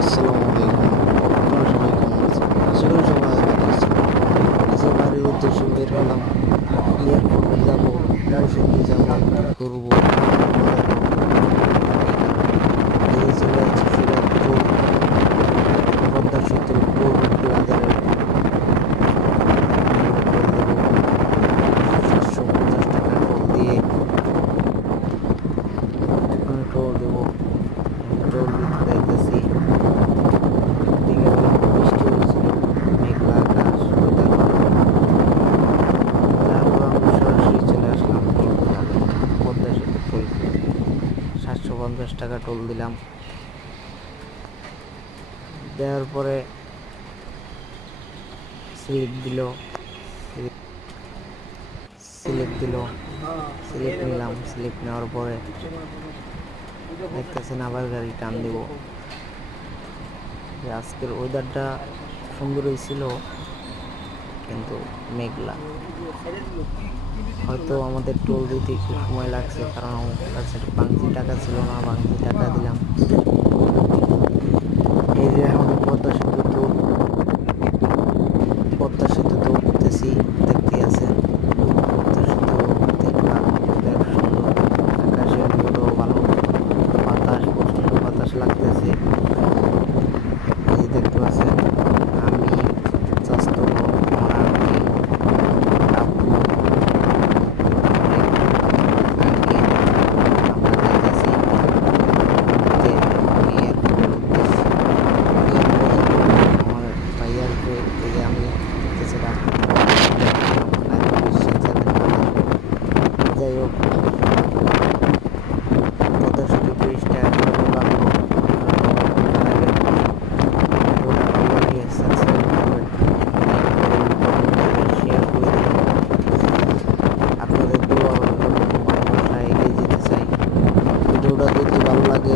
আসসালামু আলাইকুম। আপনারা সবাই কেমন আছেন? আশা করি সবাই ভালো আছেন। এই যে বাড়ির উদ্দেশ্যে বের হলাম, এয়ারপোর্টে যাব, মৌসুমী যাব, ঘুরবো, মজা করবো। এই যে চলে যাচ্ছি সিরাজপুর পদ্মা সেতু পূর্ব প্লাজারে টোল দেবো 750 টাকা টোল দিয়ে টোল দেবো। টোল দিতে যাইতেছি। বিকেলবেলা বৃষ্টি হয়েছিল, মেঘলা আকাশ, ওয়েদার ভালো। তারপর আমরা সরাসরি চলে আসলাম টোল প্লাজা, পদ্মা সেতু টোল প্লাজা। 750 টাকা টোল দিলাম। দেওয়ার পরে স্লিপ দিল, স্লিপ দিল, স্লিপ নিলাম। স্লিপ নেওয়ার পরে দেখতেছেন আবার গাড়ি টান দিব। যে আজকের ওয়েদারটা সুন্দর হয়েছিল, কিন্তু মেঘলা। হয়তো আমাদের টোল দিতে একটু সময় লাগছে, কারণ আমার কাছে বাংতি টাকা ছিল না, বাংতি টাকা দিলাম। এই যে এখন পদ্মা সেতুতে উঠতেছি, দেখতে আছেন। পদ্মা সেতু দেখলাম, ওয়েদার সুন্দর, আকাশের ভিউটাও ভালো, বাতাস, প্রচণ্ড বাতাস লাগতেছে। এই যে দেখতে পাচ্ছেন, আমি, চাস্তো, আমার আন্টি, আব্বু, আঙ্কেল, আমরা যাইতেছি ঘুরতে এয়ারপোর্টের উদ্দেশ্যে। প্লেন মজা করবো, আমার ভাই আসবে। এই যে আমি দেখতেছি রাস্তাতে আপনাদের বিশ্বাস যাবেন না। যাই হোক, পদ্মা সেতু ব্রিজটা কীভাবে বাঁধলো আপনারা সবাই জানাবেন। ভিডিওটা ভালো লাগলে সাবস্ক্রাইব করবেন, লাইক করবেন, কমেন্ট করবেন, শেয়ার করে দেবেন। আপনাদের দোয়া ও ভালোবাসায় এগিয়ে যেতে চাই। ভিডিওটা যদি ভালো লাগে